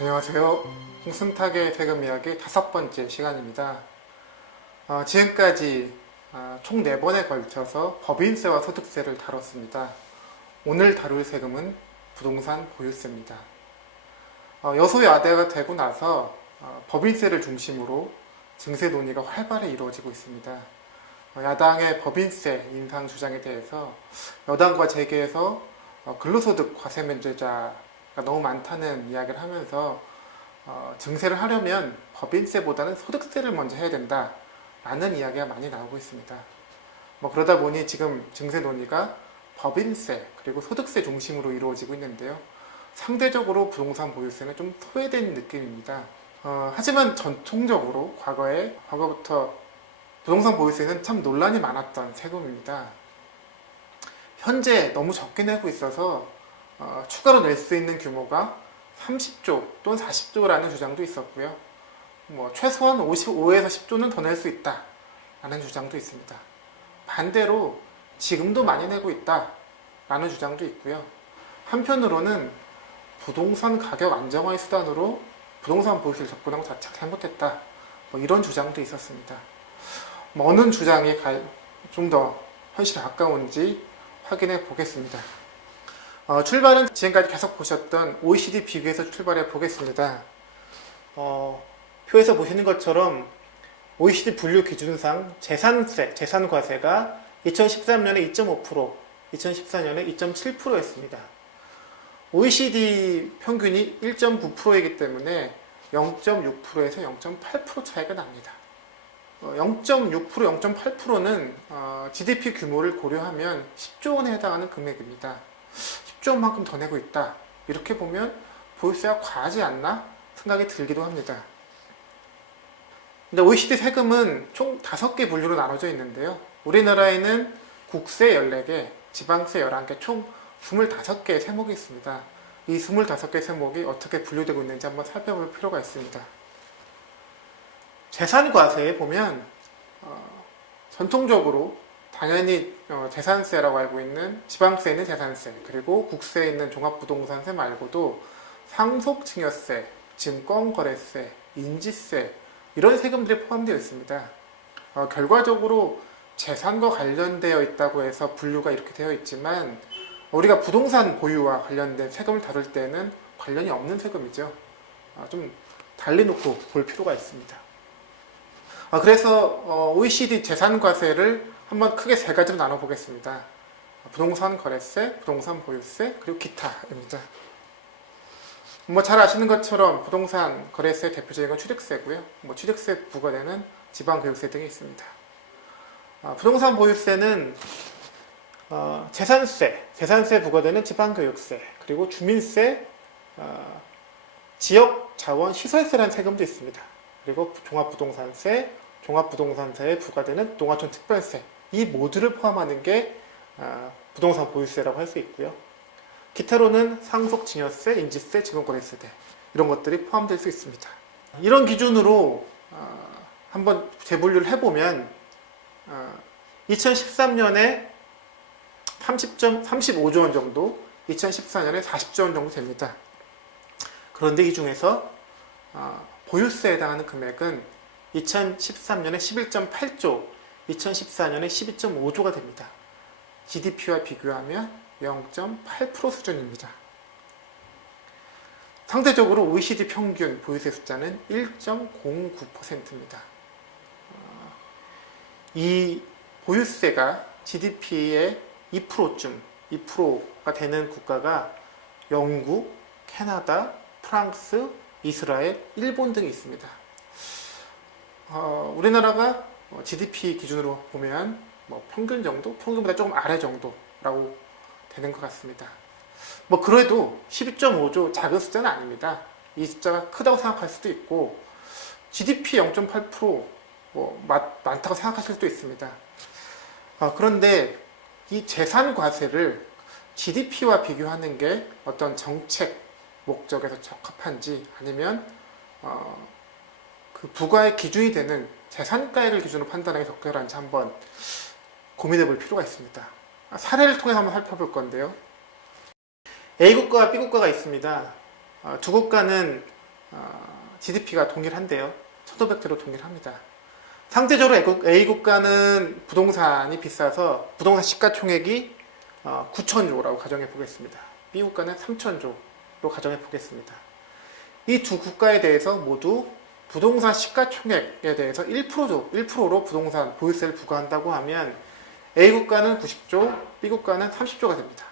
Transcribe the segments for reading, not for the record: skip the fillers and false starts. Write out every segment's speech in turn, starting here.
안녕하세요. 홍순탁의 세금 이야기 5번째 시간입니다. 지금까지 총 4번에 걸쳐서 법인세와 소득세를 다뤘습니다. 오늘 다룰 세금은 부동산 보유세입니다. 여소야대가 되고 나서 법인세를 중심으로 증세 논의가 활발히 이루어지고 있습니다. 야당의 법인세 인상 주장에 대해서 여당과 재계에서 근로소득 과세 면제자가 너무 많다는 이야기를 하면서 증세를 하려면 법인세보다는 소득세를 먼저 해야 된다라는 이야기가 많이 나오고 있습니다. 그러다 보니 지금 증세 논의가 법인세 그리고 소득세 중심으로 이루어지고 있는데요. 상대적으로 부동산 보유세는 좀 소외된 느낌입니다. 하지만 전통적으로 과거부터 부동산 보유세는 참 논란이 많았던 세금입니다. 현재 너무 적게 내고 있어서 추가로 낼 수 있는 규모가 30조 또는 40조라는 주장도 있었고요. 최소한 55에서 10조는 더 낼 수 있다라는 주장도 있습니다. 반대로 지금도 많이 내고 있다라는 주장도 있고요. 한편으로는 부동산 가격 안정화의 수단으로 부동산 보유세를 접근한 것 자체가 잘못됐다. 이런 주장도 있었습니다. 어느 주장이 좀 더 현실에 가까운지 확인해 보겠습니다. 출발은 지금까지 계속 보셨던 OECD 비교에서 출발해 보겠습니다. 표에서 보시는 것처럼 OECD 분류 기준상 재산과세가 2013년에 2.5%, 2014년에 2.7%였습니다. OECD 평균이 1.9%이기 때문에 0.6%에서 0.8% 차이가 납니다. 0.6%, 0.8%는 GDP 규모를 고려하면 10조 원에 해당하는 금액입니다. 10조 원만큼 더 내고 있다. 이렇게 보면 보유세가 과하지 않나 생각이 들기도 합니다. 근데 OECD 세금은 총 5개 분류로 나눠져 있는데요. 우리나라에는 국세 14개, 지방세 11개, 총 25개의 세목이 있습니다. 이 25개 세목이 어떻게 분류되고 있는지 한번 살펴볼 필요가 있습니다. 재산과세에 보면 전통적으로 당연히 재산세라고 알고 있는 지방세에 있는 재산세, 그리고 국세에 있는 종합부동산세 말고도 상속증여세, 증권거래세, 인지세 이런 세금들이 포함되어 있습니다. 결과적으로 재산과 관련되어 있다고 해서 분류가 이렇게 되어 있지만 우리가 부동산 보유와 관련된 세금을 다룰 때는 관련이 없는 세금이죠. 좀 달리 놓고 볼 필요가 있습니다. 그래서 OECD 재산과세를 한번 크게 3가지로 나눠보겠습니다. 부동산 거래세, 부동산 보유세, 그리고 기타입니다. 잘 아시는 것처럼 부동산 거래세 대표적인 건 취득세고요. 취득세 부과되는 지방교육세 등이 있습니다. 부동산 보유세는 재산세 부과되는 지방교육세, 그리고 주민세, 지역자원시설세라는 세금도 있습니다. 그리고 종합부동산세에 부과되는 농어촌 특별세, 이 모두를 포함하는 게 부동산 보유세라고 할 수 있고요. 기타로는 상속증여세, 인지세, 증권거래세 이런 것들이 포함될 수 있습니다. 이런 기준으로 한번 재분류를 해보면 2013년에 35조 원 정도, 2014년에 40조 원 정도 됩니다. 그런데 이 중에서 보유세에 해당하는 금액은 2013년에 11.8조, 2014년에 12.5조가 됩니다. GDP와 비교하면 0.8% 수준입니다. 상대적으로 OECD 평균 보유세 숫자는 1.09%입니다. 이 보유세가 GDP의 2%가 되는 국가가 영국, 캐나다, 프랑스, 이스라엘, 일본 등이 있습니다. 우리나라가 GDP 기준으로 보면 평균 정도? 평균보다 조금 아래 정도라고 되는 것 같습니다. 그래도 12.5조 작은 숫자는 아닙니다. 이 숫자가 크다고 생각할 수도 있고 GDP 0.8% 많다고 생각하실 수도 있습니다. 그런데 이 재산과세를 GDP와 비교하는 게 어떤 정책 목적에서 적합한지 아니면 그 부과의 기준이 되는 재산가액을 기준으로 판단하기 적절한지 한번 고민해 볼 필요가 있습니다. 사례를 통해서 한번 살펴볼 건데요. A국가와 B국가가 있습니다. 두 국가는 GDP가 동일한데요. 1,500대로 동일합니다. 상대적으로 A국가는 부동산이 비싸서 부동산 시가총액이 9,000조라고 가정해 보겠습니다. B국가는 3,000조로 가정해 보겠습니다. 이 두 국가에 대해서 모두 부동산 시가총액에 대해서 1%로 부동산 보유세를 부과한다고 하면 A국가는 90조, B국가는 30조가 됩니다.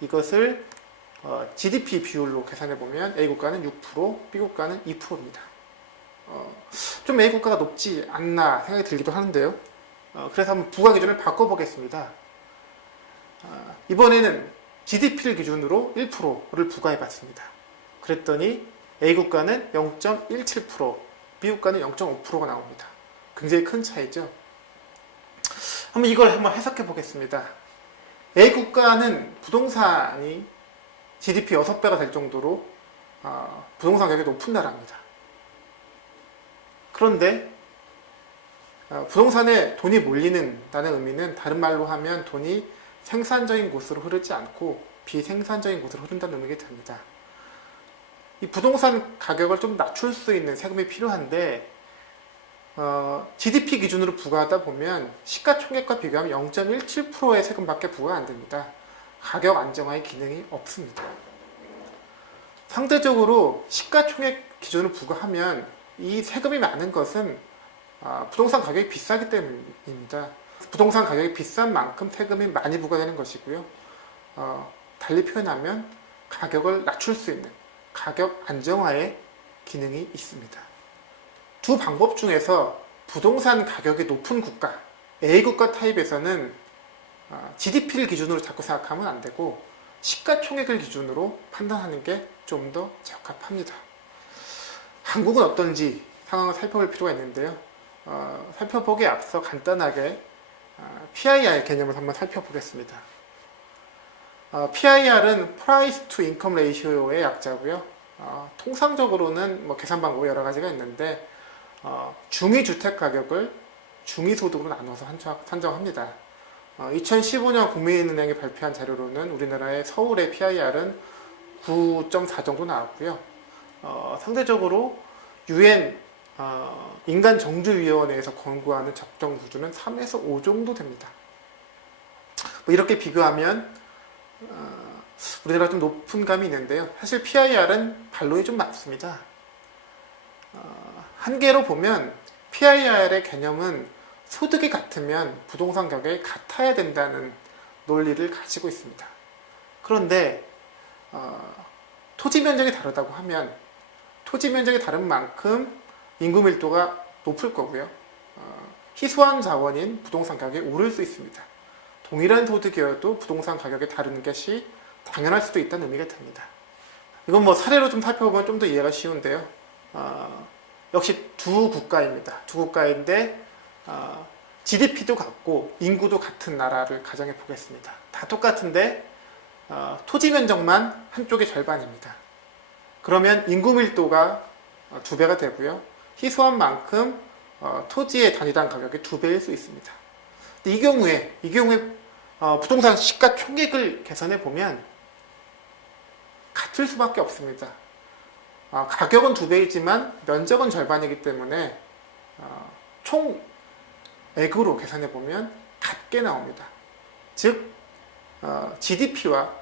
이것을 GDP 비율로 계산해 보면 A국가는 6%, B국가는 2%입니다. 좀 A국가가 높지 않나 생각이 들기도 하는데요. 그래서 한번 부과 기준을 바꿔보겠습니다. 이번에는 GDP를 기준으로 1%를 부과해 봤습니다. 그랬더니 A국가는 0.17%, B국가는 0.5%가 나옵니다. 굉장히 큰 차이죠. 이걸 한번 해석해 보겠습니다. A국가는 부동산이 GDP 6배가 될 정도로 부동산 가격이 높은 나라입니다. 그런데 부동산에 돈이 몰리는다는 의미는 다른 말로 하면 돈이 생산적인 곳으로 흐르지 않고 비생산적인 곳으로 흐른다는 의미가 됩니다. 이 부동산 가격을 좀 낮출 수 있는 세금이 필요한데 GDP 기준으로 부과하다 보면 시가총액과 비교하면 0.17%의 세금밖에 부과가 안 됩니다. 가격 안정화의 기능이 없습니다. 상대적으로 시가총액 기준으로 부과하면 이 세금이 많은 것은 부동산 가격이 비싸기 때문입니다. 부동산 가격이 비싼 만큼 세금이 많이 부과되는 것이고요. 달리 표현하면 가격을 낮출 수 있는 가격 안정화의 기능이 있습니다. 두 방법 중에서 부동산 가격이 높은 국가, A국가 타입에서는 GDP를 기준으로 자꾸 생각하면 안 되고 시가총액을 기준으로 판단하는 게 좀 더 적합합니다. 한국은 어떤지 상황을 살펴볼 필요가 있는데요. 살펴보기에 앞서 간단하게 PIR 개념을 한번 살펴보겠습니다. PIR은 Price to Income Ratio의 약자고요. 통상적으로는 계산 방법이 여러 가지가 있는데 중위 주택 가격을 중위 소득으로 나눠서 산정합니다. 2015년 국민은행이 발표한 자료로는 우리나라의 서울의 PIR은 9.4 정도 나왔고요. 상대적으로 UN 인간정주위원회에서 권고하는 적정 수준은 3에서 5 정도 됩니다. 이렇게 비교하면 우리나라가 좀 높은 감이 있는데요. 사실 PIR은 반론이 좀 많습니다. 한계로 보면 PIR의 개념은 소득이 같으면 부동산 가격이 같아야 된다는 논리를 가지고 있습니다. 그런데 토지 면적이 다르다고 하면 토지 면적이 다른 만큼 인구 밀도가 높을 거고요. 희소한 자원인 부동산 가격이 오를 수 있습니다. 동일한 소득이어도 부동산 가격이 다른 것이 당연할 수도 있다는 의미가 됩니다. 이건 사례로 좀 살펴보면 좀 더 이해가 쉬운데요. 역시 두 국가입니다. 두 국가인데 GDP도 같고 인구도 같은 나라를 가정해 보겠습니다. 다 똑같은데 토지 면적만 한쪽의 절반입니다. 그러면 인구 밀도가 2배가 되고요. 희소한 만큼 토지의 단위당 가격이 2배일 수 있습니다. 이 경우에 부동산 시가총액을 계산해 보면 같을 수밖에 없습니다. 가격은 2배이지만 면적은 절반이기 때문에 총액으로 계산해 보면 같게 나옵니다. 즉 GDP와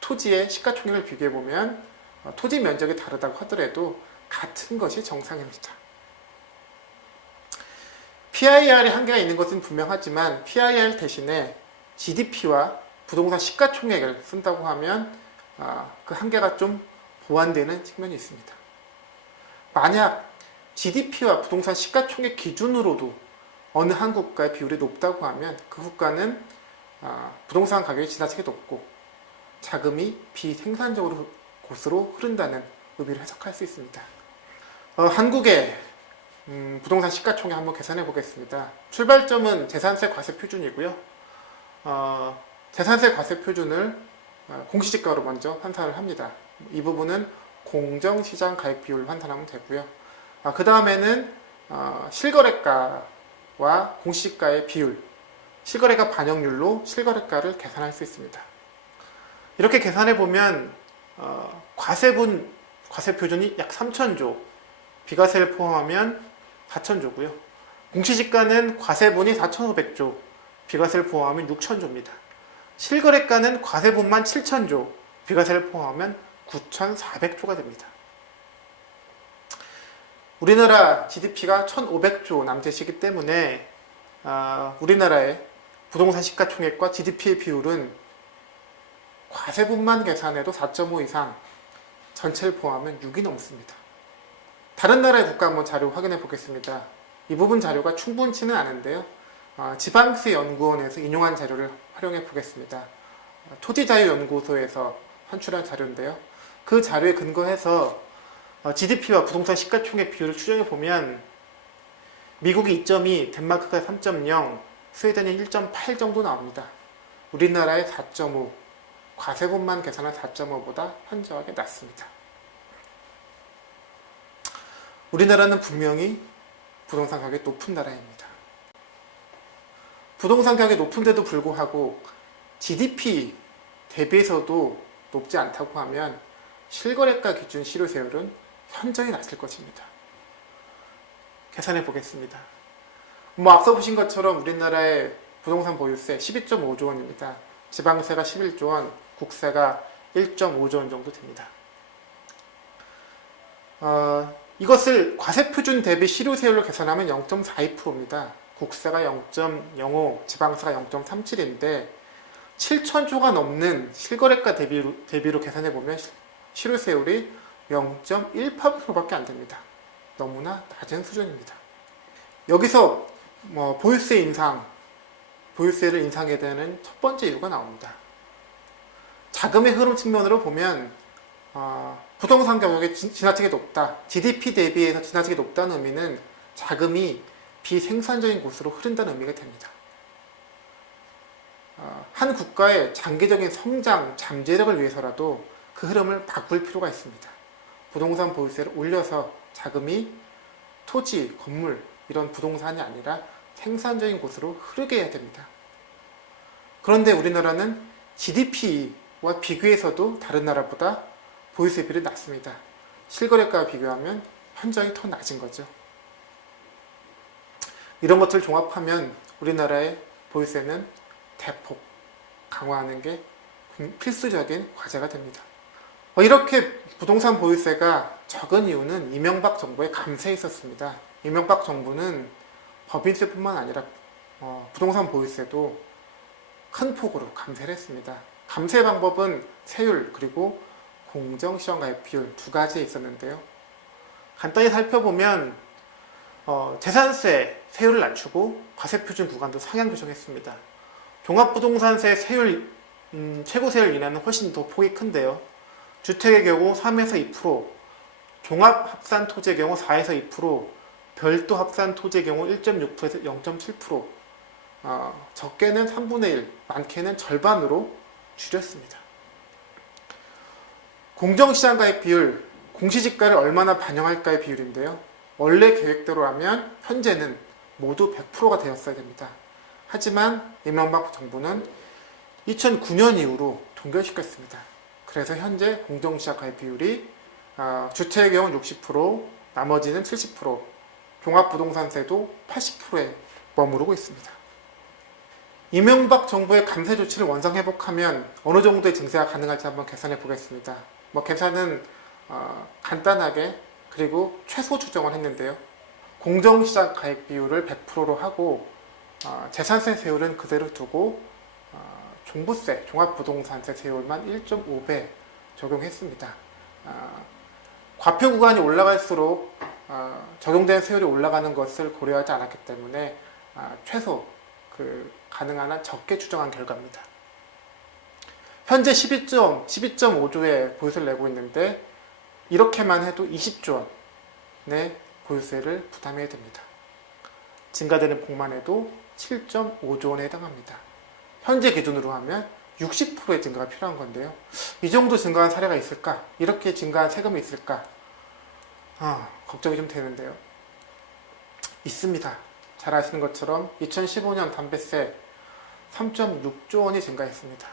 토지의 시가총액을 비교해 보면 토지 면적이 다르다고 하더라도 같은 것이 정상입니다. PIR의 한계가 있는 것은 분명하지만 PIR 대신에 GDP와 부동산 시가총액을 쓴다고 하면 그 한계가 좀 보완되는 측면이 있습니다. 만약 GDP와 부동산 시가총액 기준으로도 어느 한 국가의 비율이 높다고 하면 그 국가는 부동산 가격이 지나치게 높고 자금이 비생산적으로 곳으로 흐른다는 의미를 해석할 수 있습니다. 한국의 부동산 시가총액 한번 계산해 보겠습니다. 출발점은 재산세 과세 표준이고요. 재산세 과세 표준을 공시지가로 먼저 환산을 합니다. 이 부분은 공정시장 가액 비율을 환산하면 되고요. 그 다음에는 실거래가와 공시지가의 비율, 실거래가 반영률로 실거래가를 계산할 수 있습니다. 이렇게 계산해 보면 과세분 과세 표준이 약 3천조, 비과세를 포함하면 4천조고요. 공시지가는 과세분이 4,500조, 비과세를 포함하면 6천조입니다. 실거래가는 과세분만 7천조, 비과세를 포함하면 9,400조가 됩니다. 우리나라 GDP가 1,500조 남짓이기 때문에 우리나라의 부동산 시가총액과 GDP의 비율은 과세분만 계산해도 4.5 이상, 전체를 포함하면 6이 넘습니다. 다른 나라의 국가 한번 자료 확인해 보겠습니다. 이 부분 자료가 충분치는 않은데요. 지방세연구원에서 인용한 자료를 활용해 보겠습니다. 토지자유연구소에서 산출한 자료인데요. 그 자료에 근거해서 GDP와 부동산 시가총액 비율을 추정해 보면 미국이 2.2, 덴마크가 3.0, 스웨덴이 1.8 정도 나옵니다. 우리나라의 4.5, 과세분만 계산한 4.5보다 현저하게 낮습니다. 우리나라는 분명히 부동산 가격이 높은 나라입니다. 부동산 가격이 높은데도 불구하고 GDP 대비해서도 높지 않다고 하면 실거래가 기준 실효세율은 현저히 낮을 것입니다. 계산해 보겠습니다. 앞서 보신 것처럼 우리나라의 부동산 보유세 12.5조 원입니다. 지방세가 11조 원, 국세가 1.5조 원 정도 됩니다. 이것을 과세표준 대비 실효세율로 계산하면 0.42%입니다. 국세가 0.05, 지방세가 0.37인데 7천조가 넘는 실거래가 대비로 계산해보면 실효세율이 0.18%밖에 안 됩니다. 너무나 낮은 수준입니다. 여기서 보유세를 인상해야 되는 첫 번째 이유가 나옵니다. 자금의 흐름 측면으로 보면 부동산 가격이 지나치게 높다, GDP 대비해서 지나치게 높다는 의미는 자금이 비생산적인 곳으로 흐른다는 의미가 됩니다. 한 국가의 장기적인 성장, 잠재력을 위해서라도 그 흐름을 바꿀 필요가 있습니다. 부동산 보유세를 올려서 자금이 토지, 건물, 이런 부동산이 아니라 생산적인 곳으로 흐르게 해야 됩니다. 그런데 우리나라는 GDP와 비교해서도 다른 나라보다 보유세 비율이 낮습니다. 실거래가와 비교하면 현저히 더 낮은 거죠. 이런 것들을 종합하면 우리나라의 보유세는 대폭 강화하는 게 필수적인 과제가 됩니다. 이렇게 부동산 보유세가 적은 이유는 이명박 정부의 감세에 있었습니다. 이명박 정부는 법인세뿐만 아니라 부동산 보유세도 큰 폭으로 감세를 했습니다. 감세 방법은 세율 그리고 공정시황가액 비율 두 가지에 있었는데요. 간단히 살펴보면 재산세 세율을 낮추고 과세표준 구간도 상향 조정했습니다. 종합부동산세 세율 최고세율 인하는 훨씬 더 폭이 큰데요. 주택의 경우 3에서 2%, 종합합산토지의 경우 4에서 2%, 별도 합산토지의 경우 1.6%에서 0.7%, 적게는 3분의 1, 많게는 절반으로 줄였습니다. 공정시장가액 비율, 공시지가를 얼마나 반영할까의 비율인데요. 원래 계획대로라면 현재는 모두 100%가 되었어야 됩니다. 하지만 이명박 정부는 2009년 이후로 동결시켰습니다. 그래서 현재 공정시장가액 비율이 주택의 경우 60%, 나머지는 70%, 종합부동산세도 80%에 머무르고 있습니다. 이명박 정부의 감세 조치를 원상회복하면 어느 정도의 증세가 가능할지 한번 계산해 보겠습니다. 계산은 간단하게 그리고 최소 추정을 했는데요. 공정시장 가액 비율을 100%로 하고 재산세 세율은 그대로 두고 종부세, 종합부동산세 세율만 1.5배 적용했습니다. 과표 구간이 올라갈수록 적용된 세율이 올라가는 것을 고려하지 않았기 때문에 최소 가능한 한 적게 추정한 결과입니다. 현재 12.5조의 보유세를 내고 있는데 이렇게만 해도 20조 원의 보유세를 부담해야 됩니다. 증가되는 폭만 해도 7.5조 원에 해당합니다. 현재 기준으로 하면 60%의 증가가 필요한 건데요. 이 정도 증가한 사례가 있을까? 이렇게 증가한 세금이 있을까? 걱정이 좀 되는데요. 있습니다. 잘 아시는 것처럼 2015년 담배세 3.6조 원이 증가했습니다.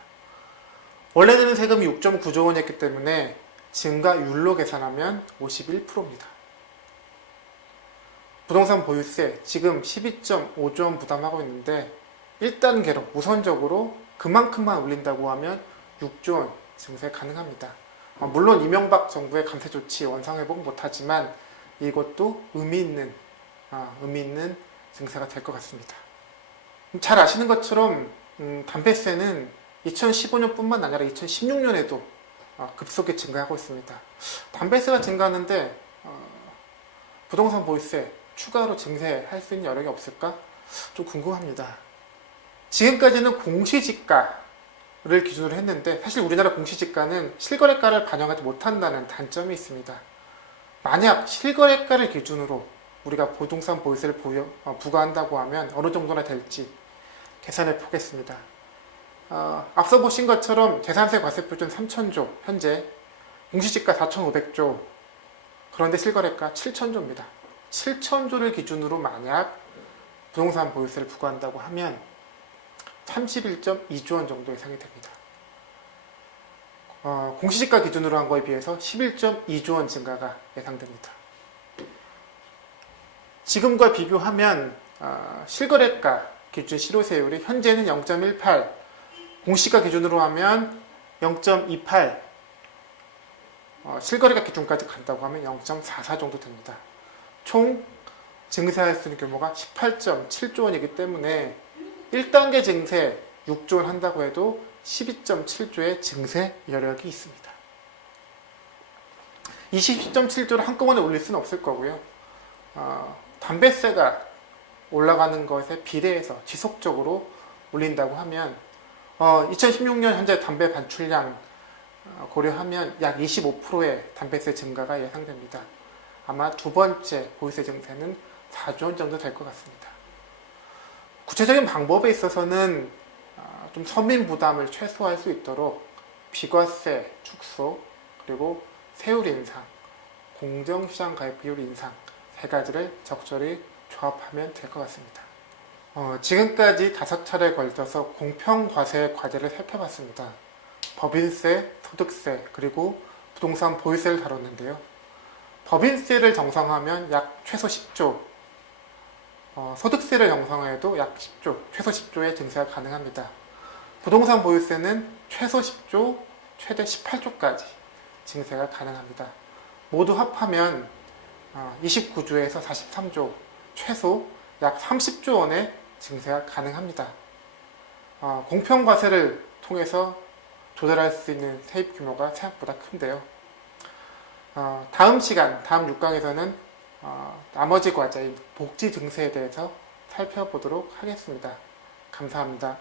원래 내는 세금이 6.9조 원이었기 때문에 증가율로 계산하면 51%입니다. 부동산 보유세 지금 12.5조 원 부담하고 있는데 1단계로 우선적으로 그만큼만 올린다고 하면 6조 원 증세 가능합니다. 물론 이명박 정부의 감세 조치 원상회복 못하지만 이것도 의미 있는 증세가 될 것 같습니다. 잘 아시는 것처럼 담배세는 2015년뿐만 아니라 2016년에도 급속히 증가하고 있습니다. 담배세가 증가하는데 부동산 보유세 추가로 증세할 수 있는 여력이 없을까? 좀 궁금합니다. 지금까지는 공시지가를 기준으로 했는데 사실 우리나라 공시지가는 실거래가를 반영하지 못한다는 단점이 있습니다. 만약 실거래가를 기준으로 우리가 부동산 보유세를 부과한다고 하면 어느 정도나 될지 계산해 보겠습니다. 앞서 보신 것처럼 재산세 과세 표준 3,000조, 현재 공시지가 4,500조, 그런데 실거래가 7,000조입니다. 7,000조를 기준으로 만약 부동산 보유세를 부과한다고 하면 31.2조 원 정도 예상이 됩니다. 공시지가 기준으로 한 거에 비해서 11.2조 원 증가가 예상됩니다. 지금과 비교하면 실거래가 기준 실효세율이 현재는 0.18, 공시가 기준으로 하면 0.28, 실거래가 기준까지 간다고 하면 0.44 정도 됩니다. 총 증세할 수 있는 규모가 18.7조 원이기 때문에 1단계 증세 6조 원 한다고 해도 12.7조의 증세 여력이 있습니다. 이 12.7조를 한꺼번에 올릴 수는 없을 거고요. 담배세가 올라가는 것에 비례해서 지속적으로 올린다고 하면 2016년 현재 담배 반출량 고려하면 약 25%의 담배세 증가가 예상됩니다. 아마 두 번째 보유세 증세는 4조 원 정도 될 것 같습니다. 구체적인 방법에 있어서는 좀 서민 부담을 최소화할 수 있도록 비과세 축소, 그리고 세율 인상, 공정시장 가입 비율 인상 세 가지를 적절히 조합하면 될 것 같습니다. 지금까지 5차례에 걸쳐서 공평과세 과제를 살펴봤습니다. 법인세, 소득세, 그리고 부동산 보유세를 다뤘는데요. 법인세를 정상화하면 약 최소 10조, 소득세를 정상화해도 약 10조, 최소 10조의 증세가 가능합니다. 부동산 보유세는 최소 10조, 최대 18조까지 증세가 가능합니다. 모두 합하면 29조에서 43조, 최소 약 30조 원의 증세가 가능합니다. 공평과세를 통해서 조달할 수 있는 세입 규모가 생각보다 큰데요. 다음 시간, 다음 6강에서는 나머지 과제인 복지 증세에 대해서 살펴보도록 하겠습니다. 감사합니다.